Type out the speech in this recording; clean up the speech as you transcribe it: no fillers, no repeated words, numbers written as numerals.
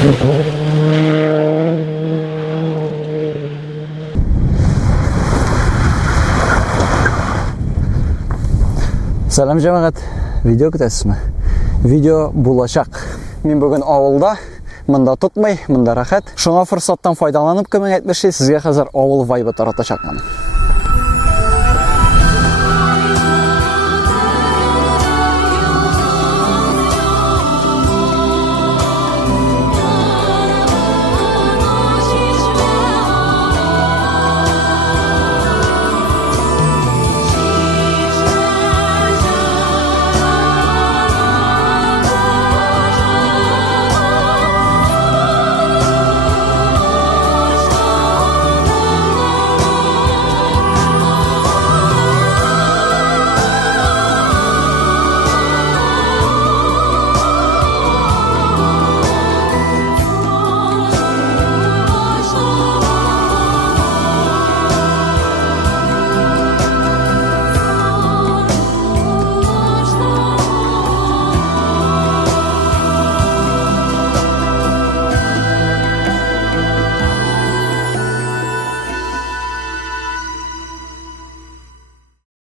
Сәлем жамағат, видео күтәсізме? Видео булачак. Мен бүгін ауылда, мында тұтмай, мында рахат. Шуңа фырсаттан файдаланып көмең әйтмеші, сізге қазір ауыл вайбы таратачақмын.